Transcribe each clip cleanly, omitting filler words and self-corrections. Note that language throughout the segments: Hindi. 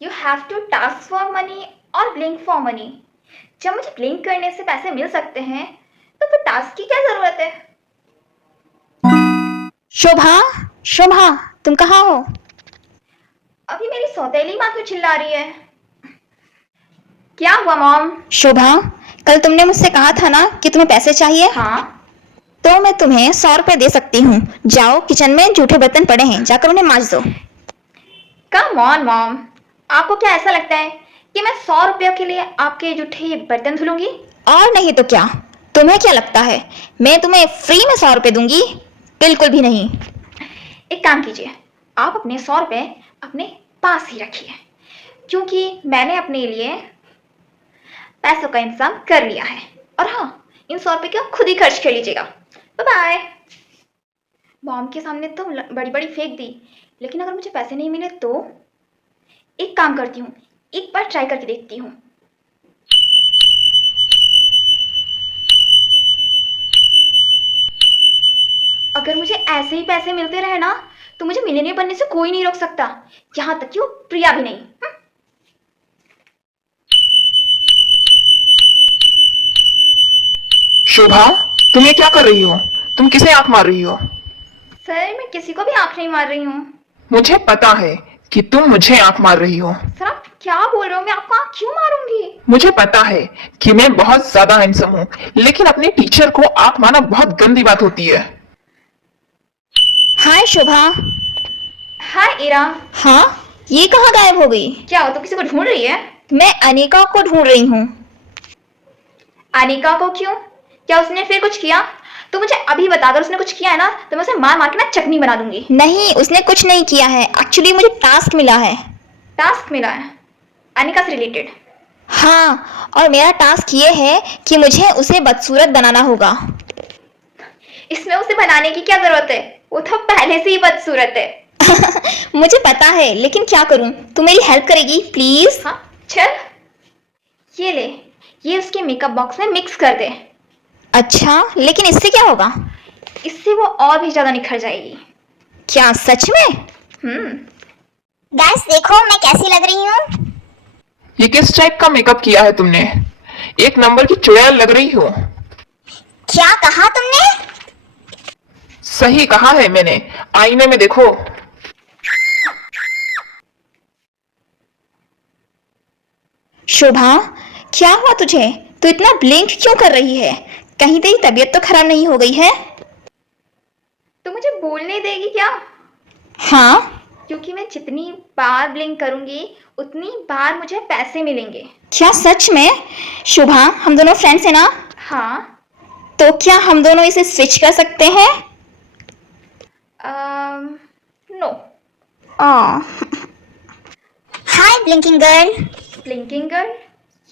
You have to task for money और ब्लिंक फॉर मनी। जब मुझे ब्लिंक करने से पैसे मिल सकते हैं तो फिर टास्क की क्या जरूरत है? शोभा, शोभा, तुम कहाँ हो? अभी मेरी सौतेली माँ क्यों चिल्ला रही है? क्या हुआ मॉम? शोभा, कल तुमने मुझसे कहा था ना कि तुम्हें पैसे चाहिए। हाँ, तो मैं तुम्हें 100 रुपए दे सकती हूँ। जाओ, किचन में जूठे बर्तन पड़े हैं, जाकर उन्हें मांज दो। कम ऑन मॉम, आपको क्या ऐसा लगता है कि मैं 100 रुपयों के लिए आपके जूठे बर्तन धुलूंगी? और नहीं तो क्या, तुम्हें क्या लगता है मैं तुम्हें फ्री में 100 रुपए दूंगी? बिल्कुल भी नहीं। एक काम कीजिए, आप अपने 100 रुपये अपने पास ही रखिए, क्योंकि मैंने अपने लिए पैसों का इंतजाम कर लिया है। और हाँ, इन 100 रुपये को खुद ही खर्च कर लीजिएगा। Bye bye. मॉम के सामने तो बड़ी बड़ी फेंक दी, लेकिन अगर मुझे पैसे नहीं मिले तो एक काम करती हूँ, एक बार ट्राई करके देखती हूँ। अगर मुझे ऐसे ही पैसे मिलते रहे ना तो मुझे मिलियनेयर बनने से कोई नहीं रोक सकता, यहाँ तक कि वो प्रिया भी नहीं। शोभा, तुम ये क्या कर रही हो? तुम किसे आंख मार रही हो? सर, मैं किसी को भी आंख नहीं मार रही हूँ। मुझे पता है कि तुम मुझे आंख मार रही हो। सर, आप क्या बोल रहे हो? मैं आपको आंख क्यों मारूंगी? मुझे पता है कि मैं बहुत ज्यादा हैंडसम हूँ, लेकिन अपने टीचर को आंख मारना बहुत गंदी बात होती है। हाय शोभा। हाय इरा। हाँ, ये कहाँ गायब हो गई? क्या हो, तो किसी को ढूंढ रही है? मैं अनिका को ढूंढ रही हूँ। अनिका को क्यों? क्या उसने फिर कुछ किया? तो मुझे अभी बता, अगर उसने कुछ किया है ना तो मैं उसे मार मार के ना चटनी बना दूंगी। नहीं, उसने कुछ नहीं किया है। एक्चुअली मुझे टास्क मिला है। टास्क मिला है अनिका से रिलेटेड? हाँ, और मेरा टास्क ये है कि मुझे उसे बदसूरत बनाना होगा। इसमें उसे बनाने की क्या जरूरत है? वो तो पहले से ही बदसूरत है। मुझे पता है, लेकिन क्या करूं? तू मेरी हेल्प करेगी प्लीज? हाँ, चल ये ले, ये उसके मेकअप बॉक्स में मिक्स कर दे। अच्छा, लेकिन इससे क्या होगा? इससे वो और भी ज्यादा निखर जाएगी। क्या सच में? गाइस देखो मैं कैसी लग रही हूँ। ये किस टाइप का मेकअप किया है तुमने? एक नंबर की चुड़ैल लग रही हो। क्या कहा तुमने? सही कहा है मैंने, आईने में देखो। शोभा, क्या हुआ तुझे? तू इतना ब्लिंक क्यों कर रही है? कहीं तेरी तबीयत तो खराब नहीं हो गई है? तो मुझे बोलने देगी क्या? हाँ। क्योंकि मैं जितनी बार ब्लिंक करूंगी उतनी बार मुझे पैसे मिलेंगे। क्या सच में? शोभा, हम दोनों फ्रेंड्स हैं ना? हाँ। तो क्या हम दोनों इसे स्विच कर सकते हैं? नो। हाय ब्लिंकिंग गर्ल। Blinking girl?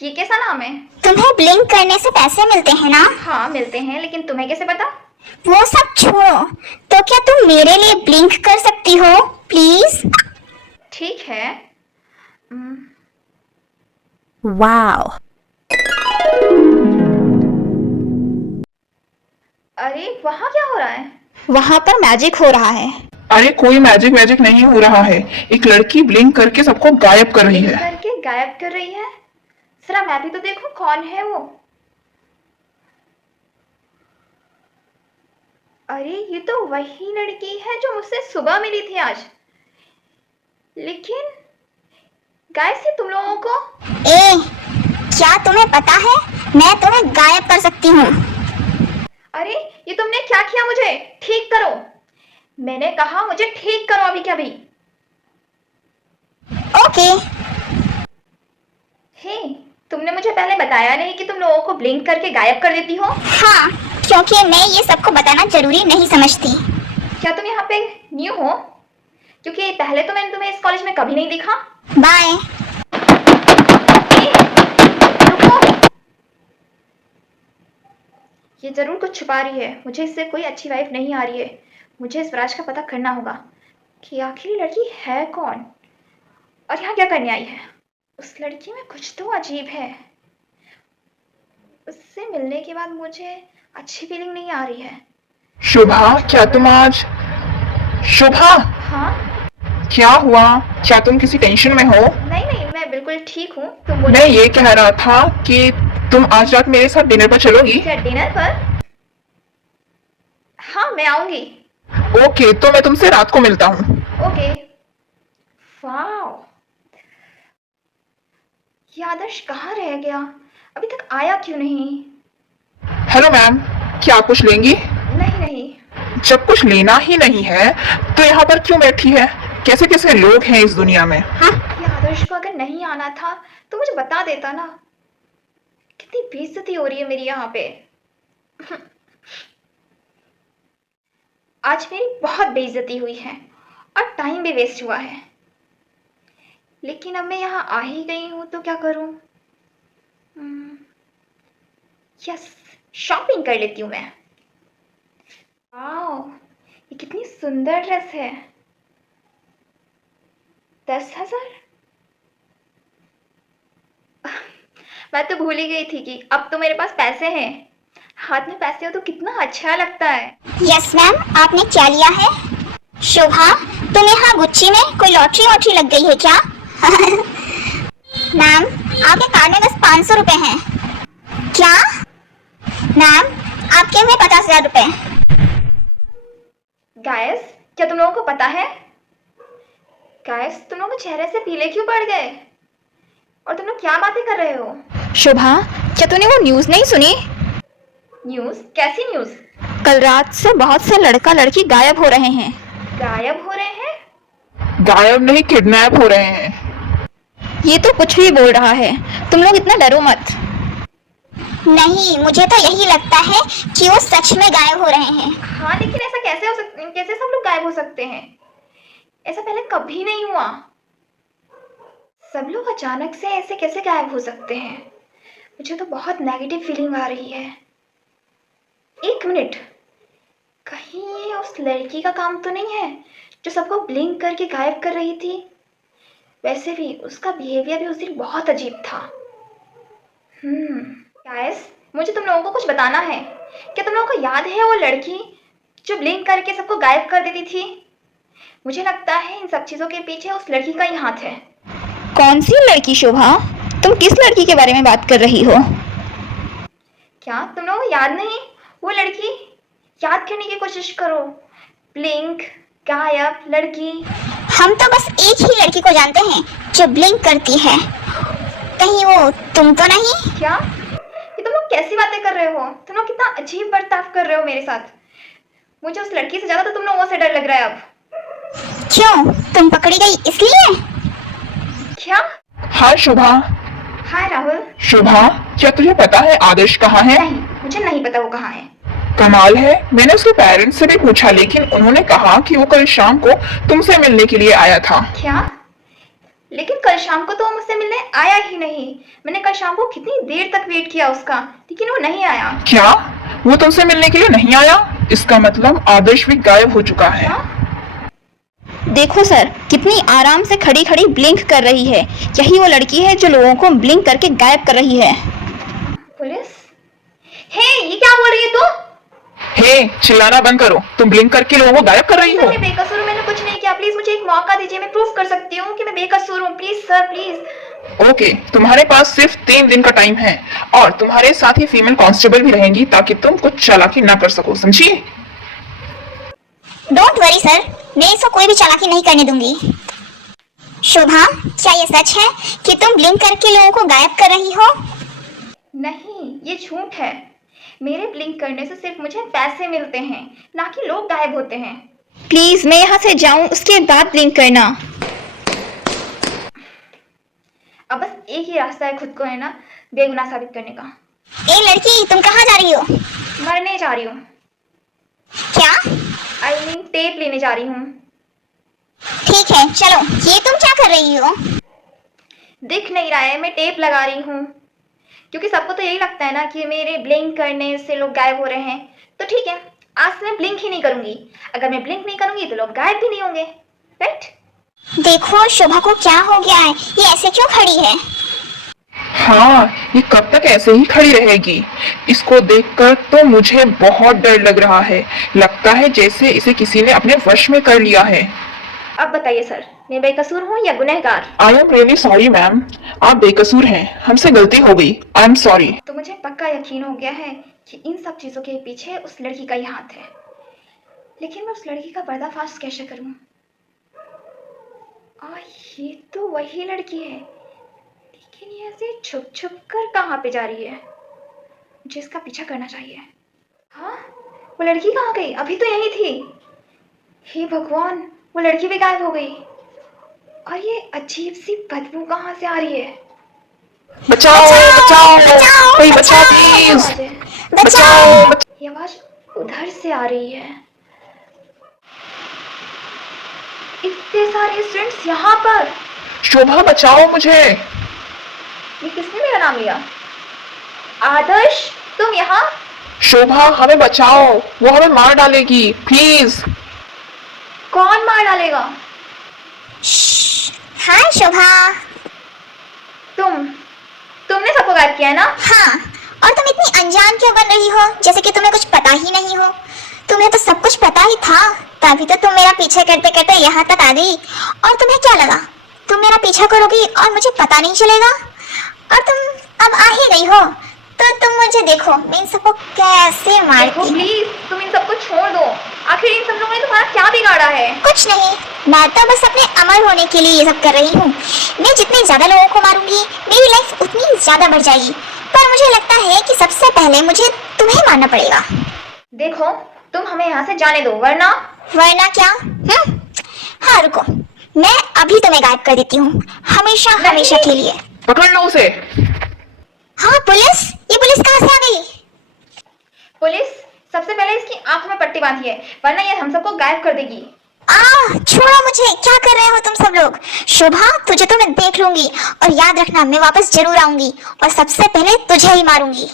ये कैसा नाम है? तुम्हें ब्लिंक करने से पैसे मिलते हैं ना? हाँ, मिलते हैं, लेकिन तुम्हें कैसे पता? वो सब छोड़ो, तो क्या तुम मेरे लिए ब्लिंक कर सकती हो प्लीज? ठीक है। वाओ। अरे वहां क्या हो रहा है? वहां पर मैजिक हो रहा है। अरे कोई मैजिक वैजिक नहीं हो रहा है। एक लड़की ब्लिंक करके सबको गायब कर रही है। करके गायब कर रही है? जरा मैं भी तो देखूं कौन है वो। अरे ये तो वही लड़की है जो मुझसे सुबह मिली थी आज। लेकिन गाइस, ये तुम लोगों को? क्या तुम्हें पता है मैं तुम्हें गायब कर सकती हूँ? अरे ये तुमने क्या किया? मुझे ठीक करो। मैंने कहा मुझे ठीक करो अभी क्या भी। ओके। हे, तुमने मुझे पहले बताया नहीं कि तुम लोगों को ब्लिंक करके गायब कर देती हो? हाँ, क्योंकि मैं ये सबको बताना जरूरी नहीं समझती। क्या तुम यहाँ पे न्यू हो? क्योंकि पहले तो मैंने तुम्हें इस कॉलेज में कभी नहीं देखा। बाय। रुको, ये जरूर कुछ छुपा रही है। मुझे इससे कोई अच्छी वाइफ नहीं आ रही है। मुझे इस राज का पता करना होगा कि आखिर ये लड़की है कौन और यहाँ क्या करने आई है। उस लड़की में कुछ तो अजीब है। उससे मिलने के बाद मुझे अच्छी फीलिंग नहीं आ रही है। शोभा, क्या तुम आज... शोभा, हाँ? क्या हुआ? क्या तुम किसी टेंशन में हो? नहीं नहीं, बिल्कुल ठीक हूँ। तुम बोलो। मैं ये कह रहा था कि तुम आज रात मेरे साथ डिनर पर चलोगी? क्या डिनर पर? हाँ, मैं आऊंगी। ओके, तो मैं तुमसे रात को मिलता हूँ। ओके। वाओ, ये आदर्श कहाँ रह गया? अभी तक आया क्यों नहीं? हेलो मैम, क्या आप कुछ लेंगी? नहीं नहीं। जब कुछ लेना ही नहीं है तो यहाँ पर क्यों बैठी है? कैसे कैसे लोग हैं इस दुनिया में, हाँ? ये आदर्श को अगर नहीं आना था तो मुझे बता देता ना। कितनी बेइज्जती हो रही है मेरी यहाँ पे। आज मेरी बहुत बेइज्जती हुई है और टाइम भी वेस्ट हुआ है। लेकिन अब मैं यहाँ आ ही गई हूँ तो क्या करूँ? यस, शॉपिंग कर लेती हूँ मैं। वाओ, ये कितनी सुंदर ड्रेस है। 10,000? मैं तो भूल ही गई थी कि अब तो मेरे पास पैसे हैं। हाथ में पैसे हो तो कितना अच्छा लगता है। यस मैम, आपने क्या लिया है? शोभा, तुम्हें यहाँ गुच्ची में कोई लॉटरी वॉटरी लग गई है क्या? मैम, आपके कार्ड में बस 500 रुपए हैं। क्या? मैम, आपके में 50,000 रुपए। गाइस, क्या तुम लोगों को पता है? गाइस, तुम लोगों के चेहरे से पीले क्यों पड़ गए? और तुम लोग क्या बातें कर रहे हो? शोभा, क्या तूने वो न्यूज़ नहीं सुनी? न्यूज़? कैसी न्यूज़? कल रात से बहुत से लड़का लड़की गायब हो रहे हैं। गायब हो रहे हैं? गायब नहीं, किडनैप हो रहे हैं। ये तो कुछ भी बोल रहा है, तुम लोग इतना डरो मत। नहीं, मुझे तो यही लगता है कि वो सच में गायब हो रहे हैं। हाँ, लेकिन ऐसा कैसे हो सकता? कैसे सब लोग गायब हो सकते हैं? ऐसा पहले कभी नहीं हुआ। सब लोग अचानक से ऐसे कैसे गायब हो सकते हैं? मुझे तो बहुत नेगेटिव फीलिंग आ रही है। एक मिनट, कहीं ये उस लड़की का काम तो नहीं है जो सबको ब्लिंक करके गायब कर रही थी? वैसे भी उसका बिहेवियर भी उस दिन बहुत अजीब था। गाइस, मुझे तुम लोगों को कुछ बताना है। क्या तुम लोगों को याद है वो लड़की जो ब्लिंक करके सबको गायब कर देती थी? मुझे लगता है इन सब चीजों के पीछे उस लड़की का ही हाथ है। कौन सी लड़की शोभा? तुम किस लड़की के बारे में बात कर रही हो? क्या तुम लोगों को याद नहीं? वो लड़की, याद करने की कोशिश करो। ब्लिंक, गायब, लड़की। हम तो बस एक ही लड़की को जानते हैं जो ब्लिंक करती है। कहीं वो तुम तो नहीं? क्या? ये तुम लोग कैसी बातें कर रहे हो? तुम लोग कितना अजीब बर्ताव कर रहे हो मेरे साथ। मुझे उस लड़की से ज्यादा तो तुम लोगों से डर लग रहा है अब। क्यों, तुम पकड़ी गई इसलिए? क्या? हाय शुभा। हाय राहुल। शुभा, क्या तुझे पता है आदर्श कहाँ है? नहीं, मुझे नहीं पता वो कहाँ है। कमाल है, मैंने उसके पेरेंट्स से भी पूछा लेकिन उन्होंने कहा कि वो कल शाम को तुमसे मिलने के लिए आया था। क्या? लेकिन कल शाम को तो वो मुझसे मिलने आया ही नहीं। मैंने कल शाम को कितनी देर तक वेट किया उसका, लेकिन वो नहीं आया। क्या? वो तुमसे मिलने के लिए नहीं आया? इसका मतलब आदर्श भी गायब हो चुका है। क्या? देखो सर, कितनी आराम से खड़ी खड़ी ब्लिंक कर रही है। यही वो लड़की है जो लोगों को ब्लिंक करके गायब कर रही है। पुलिस? हे, ये क्या बोल रही है तू? हे, चिल्लाना बंद करो। तुम ब्लिंक करके लोगों को गायब कर रही हो। मैं बेकसूर हूँ, मैंने कुछ नहीं किया। प्लीज मुझे एक मौका दीजिए, मैं प्रूफ कर सकती हूँ कि मैं बेकसूर हूँ। Please sir, please. ओके, तुम्हारे पास सिर्फ 3 दिन का टाइम है और तुम्हारे साथ ही फीमेल कांस्टेबल भी रहेंगी ताकि तुम कुछ चालाकी ना कर सको, समझी? डोंट वरी सर, मैं इसको कोई भी चालाकी नहीं करने दूंगी। शोभा, क्या ये सच है कि तुम ब्लिंक करके लोगों को गायब कर रही हो? नहीं, ये झूठ है। मेरे ब्लिंक करने से सिर्फ मुझे पैसे मिलते हैं, ना कि लोग गायब होते हैं। प्लीज मैं यहाँ से जाऊँ, उसके बाद ब्लिंक करना। अब बस एक ही रास्ता है खुद को, है ना, बेगुनाह साबित करने का। ए लड़की, तुम कहाँ जा रही हो? मरने जा रही हूँ। क्या? आई मीन टेप लेने जा रही हूँ। ठीक है, चलो। ये तुम क्या कर रही हो? दिख नहीं रहा है, मैं टेप लगा रही हूँ। क्योंकि सबको तो यही लगता है ना कि मेरे ब्लिंक करने से लोग गायब हो रहे हैं। तो ठीक है, आज से मैं ब्लिंक ही नहीं करूंगी। अगर मैं ब्लिंक नहीं करूंगी तो लोग गायब भी नहीं होंगे, राइट? देखो शोभा को क्या हो गया है, ये ऐसे क्यों खड़ी है? हाँ, ये कब तक ऐसे ही खड़ी रहेगी? इसको देखकर तो मुझे बहुत डर लग रहा है। लगता है जैसे इसे किसी ने अपने वश में कर लिया है। अब बताइए सर, मैं बेकसूर हूँ या गुनहगार? I am really sorry ma'am, आप बेकसूर हैं, हमसे गलती हो गई, आई एम सॉरी। तो मुझे पक्का यकीन हो गया है कि इन सब चीज़ों के पीछे उस लड़की का ही हाथ है। लेकिन मैं उस लड़की का पर्दाफाश कैसे करूं? ये तो वही लड़की है, लेकिन ये ऐसे छुप छुप कर कहाँ पे जा रही है? मुझे इसका पीछा करना चाहिए। हाँ, वो लड़की कहाँ गई? अभी तो यही थी। हे भगवान, वो लड़की भी गायब हो गई। और ये अजीब सी बदबू कहाँ से आ रही है? बचाओ बचाओ, कोई बचाओ प्लीज, बचाओ। ये आवाज उधर से आ रही है। इतने सारे स्टूडेंट्स यहाँ पर। शोभा बचाओ मुझे। ये किसने मेरा नाम लिया? आदर्श, तुम यहाँ? शोभा हमें बचाओ, वो हमें मार डालेगी, प्लीज। कौन मार डालेगा? हाँ शोभा। तुमने सबको गायब किया है ना? हाँ, और तुम इतनी अनजान क्यों बन रही हो, जैसे कि तुम्हें कुछ पता ही नहीं हो। तुम्हें तो सब कुछ पता ही था, तभी तो तुम मेरा पीछे करते करते यहाँ तक आ गई। और तुम्हें क्या लगा तुम मेरा पीछा करोगी और मुझे पता नहीं चलेगा? और तुम अब आ ही गई हो, तो तुम मुझे देखो मैं इन सबको कैसे मारती हूँ। प्लीज तुम इन सबको छोड़ दो। आखिर इन सब लोगों ने तुम्हारा क्या बिगाड़ा है? कुछ नहीं, मैं तो बस अपने अमर होने के लिए ये सब कर रही हूँ। मैं जितने ज्यादा लोगों को मारूंगी मेरी लाइफ उतनी ज्यादा बढ़ जाएगी। पर मुझे लगता है कि सबसे पहले मुझे तुम्हें मारना पड़ेगा। देखो, तुम हमें यहाँ से जाने दो, वरना क्या? हाँ रुको, मैं अभी तुम्हें गायब कर देती हूँ, हमेशा हमेशा के लिए। पकड़ लो उसे। हाँ पुलिस, ये पुलिस कहाँ से आ गई? पुलिस, सबसे पहले इसकी आंखों में पट्टी बांधिए, वरना ये हम सबको गायब कर देगी। छोड़ो मुझे, क्या कर रहे हो तुम सब लोग? शोभा, तुझे तो मैं देख लूंगी, और याद रखना मैं वापस जरूर आऊंगी और सबसे पहले तुझे ही मारूंगी।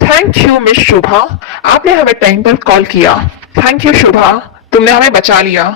थैंक यू मिस शोभा, आपने हमें टाइम पर कॉल किया। थैंक यू शोभा, तुमने हमें बचा लिया।